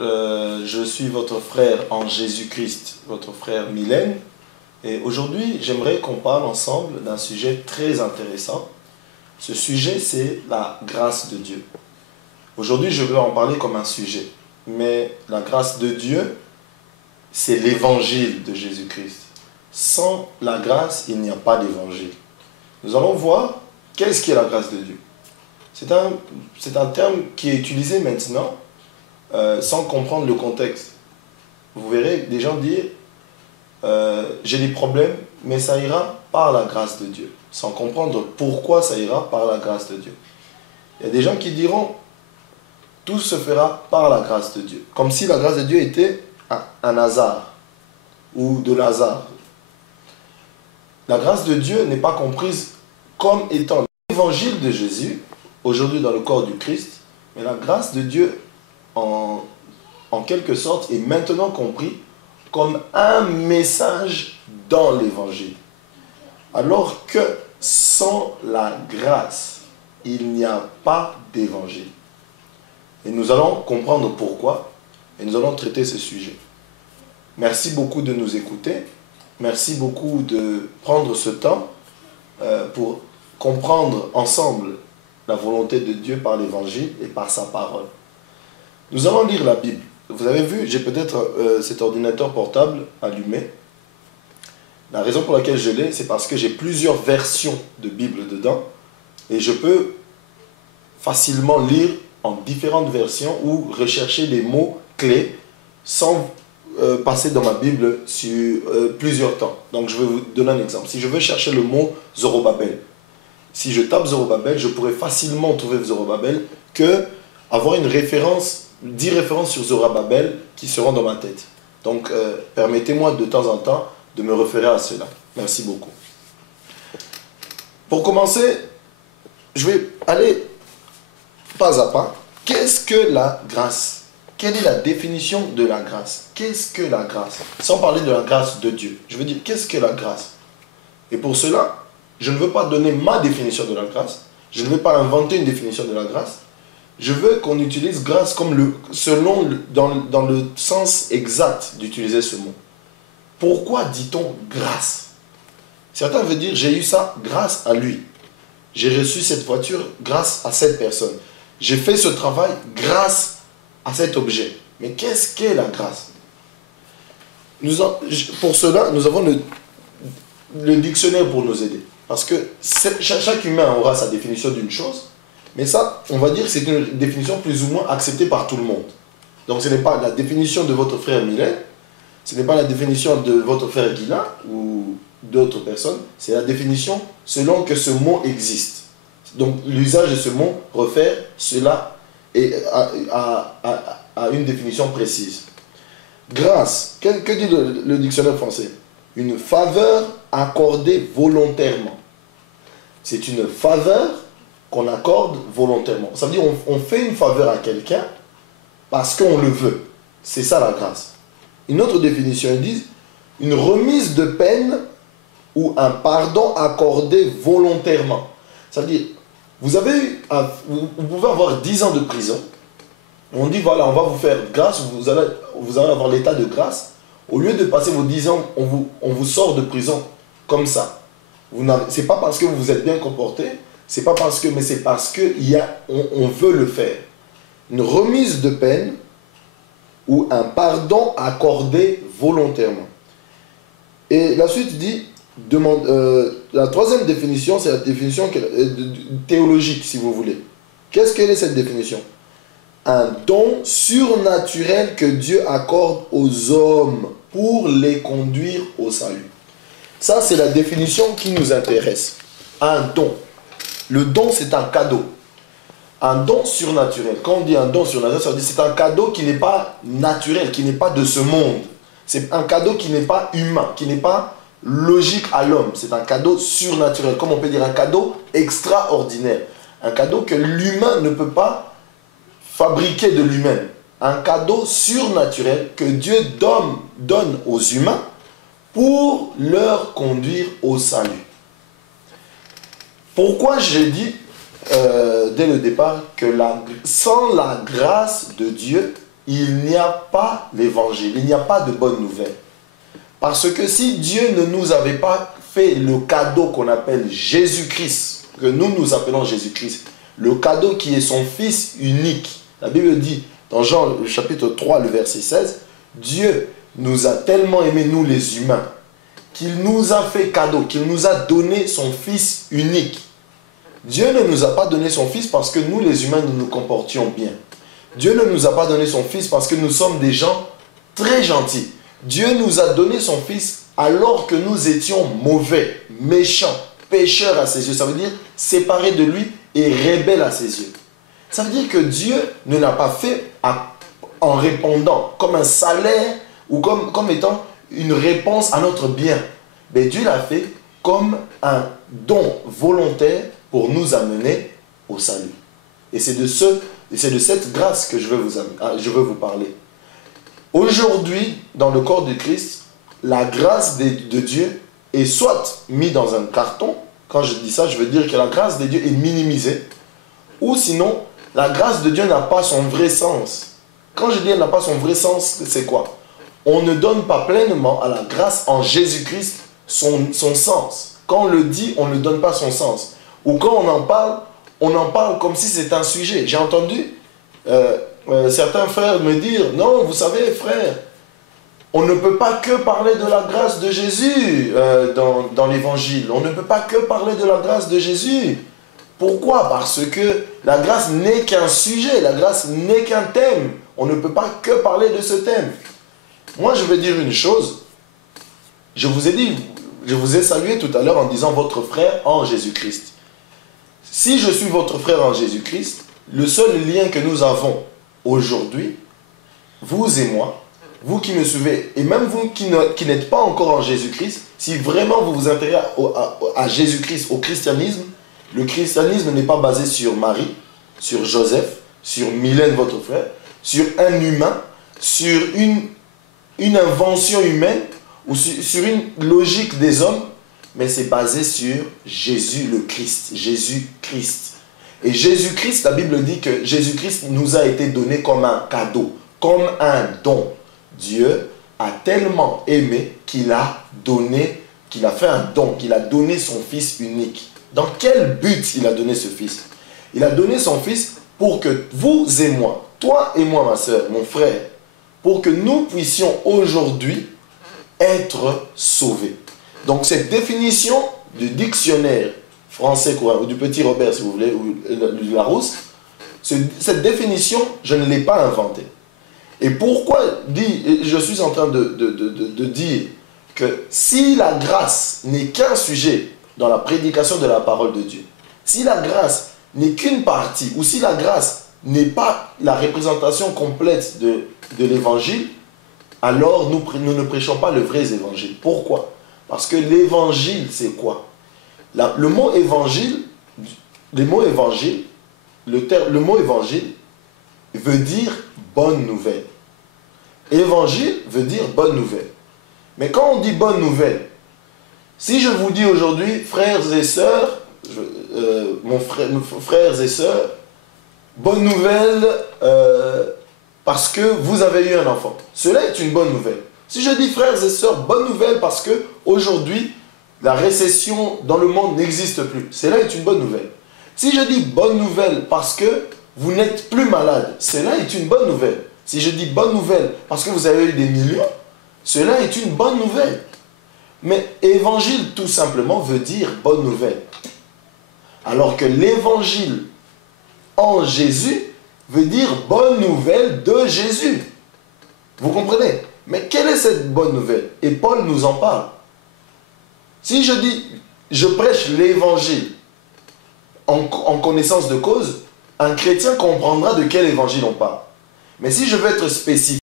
Je suis votre frère en Jésus-Christ, votre frère Mylène. Et aujourd'hui, j'aimerais qu'on parle ensemble d'un sujet très intéressant. Ce sujet, c'est la grâce de Dieu. Aujourd'hui, je vais en parler comme un sujet. Mais la grâce de Dieu, c'est l'évangile de Jésus-Christ. Sans la grâce, il n'y a pas d'évangile. Nous allons voir qu'est-ce qu'est la grâce de Dieu. C'est un terme qui est utilisé maintenant sans comprendre le contexte. Vous verrez des gens dire j'ai des problèmes, mais ça ira par la grâce de Dieu. Sans comprendre pourquoi ça ira par la grâce de Dieu. Il y a des gens qui diront tout se fera par la grâce de Dieu. Comme si la grâce de Dieu était un hasard ou de l'hasard. La grâce de Dieu n'est pas comprise comme étant l'évangile de Jésus, aujourd'hui dans le corps du Christ, mais la grâce de Dieu, en quelque sorte, est maintenant compris comme un message dans l'évangile. Alors que sans la grâce, il n'y a pas d'évangile. Et nous allons comprendre pourquoi, et nous allons traiter ce sujet. Merci beaucoup de nous écouter. Merci beaucoup de prendre ce temps pour comprendre ensemble la volonté de Dieu par l'évangile et par sa parole. Nous allons lire la Bible. Vous avez vu, j'ai peut-être cet ordinateur portable allumé. La raison pour laquelle je l'ai, c'est parce que j'ai plusieurs versions de Bible dedans et je peux facilement lire en différentes versions ou rechercher les mots clés sans passer dans ma Bible sur plusieurs temps. Donc je vais vous donner un exemple. Si je veux chercher le mot Zorobabel, si je tape Zorobabel, je pourrais facilement trouver Zorobabel que avoir une référence, 10 références sur Zorobabel qui seront dans ma tête. Donc permettez-moi de temps en temps de me référer à cela. Merci beaucoup. Pour commencer, je vais aller pas à pas. Qu'est-ce que la grâce ? Quelle est la définition de la grâce? Qu'est-ce que la grâce? Sans parler de la grâce de Dieu. Je veux dire, qu'est-ce que la grâce? Et pour cela, je ne veux pas donner ma définition de la grâce. Je ne veux pas inventer une définition de la grâce. Je veux qu'on utilise grâce comme dans le sens exact d'utiliser ce mot. Pourquoi dit-on grâce? Certains veulent dire, j'ai eu ça grâce à lui. J'ai reçu cette voiture grâce à cette personne. J'ai fait ce travail grâce à cet objet. Mais qu'est-ce qu'est la grâce? Pour cela, nous avons le dictionnaire pour nous aider. Parce que chaque humain aura sa définition d'une chose, mais ça, on va dire que c'est une définition plus ou moins acceptée par tout le monde. Donc ce n'est pas la définition de votre frère Mylène, ce n'est pas la définition de votre frère Guilain ou d'autres personnes, c'est la définition selon que ce mot existe. Donc l'usage de ce mot réfère cela et à une définition précise. Grâce, que dit le dictionnaire français? Une faveur accordée volontairement. C'est une faveur qu'on accorde volontairement. Ça veut dire on fait une faveur à quelqu'un parce qu'on le veut. C'est ça la grâce. Une autre définition, ils disent une remise de peine ou un pardon accordé volontairement. Ça veut dire vous pouvez avoir 10 ans de prison. On dit, voilà, on va vous faire grâce, vous allez avoir l'état de grâce. Au lieu de passer vos 10 ans, on vous sort de prison comme ça. Ce n'est pas parce que vous vous êtes bien comporté, mais c'est parce qu'on veut le faire. Une remise de peine ou un pardon accordé volontairement. Et la suite dit, la troisième définition, c'est la définition théologique, si vous voulez. Quelle est cette définition? Un don surnaturel que Dieu accorde aux hommes pour les conduire au salut. Ça, c'est la définition qui nous intéresse. Un don. Le don, c'est un cadeau. Un don surnaturel. Quand on dit un don surnaturel, ça veut dire que c'est un cadeau qui n'est pas naturel, qui n'est pas de ce monde. C'est un cadeau qui n'est pas humain, qui n'est pas logique à l'homme. C'est un cadeau surnaturel, comme on peut dire un cadeau extraordinaire. Un cadeau que l'humain ne peut pas fabriquer de lui-même. Un cadeau surnaturel que Dieu donne aux humains pour leur conduire au salut. Pourquoi j'ai dit dès le départ que sans la grâce de Dieu, il n'y a pas l'évangile, il n'y a pas de bonne nouvelle. Parce que si Dieu ne nous avait pas fait le cadeau qu'on appelle Jésus-Christ, que nous appelons Jésus-Christ, le cadeau qui est son Fils unique, la Bible dit dans Jean chapitre 3, le verset 16, Dieu nous a tellement aimés, nous les humains, qu'il nous a fait cadeau, qu'il nous a donné son Fils unique. Dieu ne nous a pas donné son Fils parce que nous les humains, nous nous comportions bien. Dieu ne nous a pas donné son Fils parce que nous sommes des gens très gentils. Dieu nous a donné son Fils alors que nous étions mauvais, méchants, pécheurs à ses yeux. Ça veut dire séparés de lui et rebelles à ses yeux. Ça veut dire que Dieu ne l'a pas fait en répondant comme un salaire ou comme étant une réponse à notre bien. Mais Dieu l'a fait comme un don volontaire pour nous amener au salut. Et c'est de cette grâce que je veux vous parler. Aujourd'hui, dans le corps de Christ, la grâce de Dieu est soit mise dans un carton. Quand je dis ça, je veux dire que la grâce de Dieu est minimisée. Ou sinon, la grâce de Dieu n'a pas son vrai sens. Quand je dis elle n'a pas son vrai sens, c'est quoi? On ne donne pas pleinement à la grâce en Jésus-Christ son sens. Quand on le dit, on ne donne pas son sens. Ou quand on en parle comme si c'était un sujet. J'ai entendu certains frères me dire, non, vous savez, frère, on ne peut pas que parler de la grâce de Jésus dans l'évangile. On ne peut pas que parler de la grâce de Jésus. Pourquoi? Parce que la grâce n'est qu'un sujet, la grâce n'est qu'un thème. On ne peut pas que parler de ce thème. Moi, je veux dire une chose. Je vous ai salué tout à l'heure en disant votre frère en Jésus-Christ. Si je suis votre frère en Jésus-Christ, le seul lien que nous avons aujourd'hui, vous et moi, vous qui me suivez, et même vous qui n'êtes pas encore en Jésus-Christ, si vraiment vous vous intéressez à Jésus-Christ, au christianisme, le christianisme n'est pas basé sur Marie, sur Joseph, sur Mylène, votre frère, sur un humain, sur une invention humaine, ou sur une logique des hommes, mais c'est basé sur Jésus le Christ, Jésus-Christ. Et Jésus-Christ, la Bible dit que Jésus-Christ nous a été donné comme un cadeau, comme un don. Dieu a tellement aimé qu'il a fait un don, qu'il a donné son Fils unique. Dans quel but il a donné ce Fils? Il a donné son Fils pour que vous et moi, toi et moi, ma soeur, mon frère, pour que nous puissions aujourd'hui être sauvés. Donc cette définition du dictionnaire français courant, ou du petit Robert si vous voulez, ou du Larousse, cette définition, je ne l'ai pas inventée. Et pourquoi je suis en train de dire que si la grâce n'est qu'un sujet dans la prédication de la parole de Dieu, si la grâce n'est qu'une partie, ou si la grâce n'est pas la représentation complète de l'évangile, alors nous ne prêchons pas le vrai évangile. Pourquoi? Parce que l'évangile, c'est quoi? Le mot évangile veut dire bonne nouvelle. Évangile veut dire bonne nouvelle. Mais quand on dit bonne nouvelle, si je vous dis aujourd'hui, frères et sœurs, frères et sœurs, bonne nouvelle parce que vous avez eu un enfant. Cela est une bonne nouvelle. Si je dis frères et sœurs, bonne nouvelle parce que aujourd'hui, la récession dans le monde n'existe plus. Cela est une bonne nouvelle. Si je dis bonne nouvelle parce que vous n'êtes plus malade, cela est une bonne nouvelle. Si je dis bonne nouvelle parce que vous avez eu des millions, cela est une bonne nouvelle. Mais évangile tout simplement veut dire bonne nouvelle. Alors que l'évangile en Jésus veut dire bonne nouvelle de Jésus. Vous comprenez? Mais quelle est cette bonne nouvelle? Et Paul nous en parle. Si je dis, je prêche l'évangile en connaissance de cause, un chrétien comprendra de quel évangile on parle. Mais si je veux être spécifique,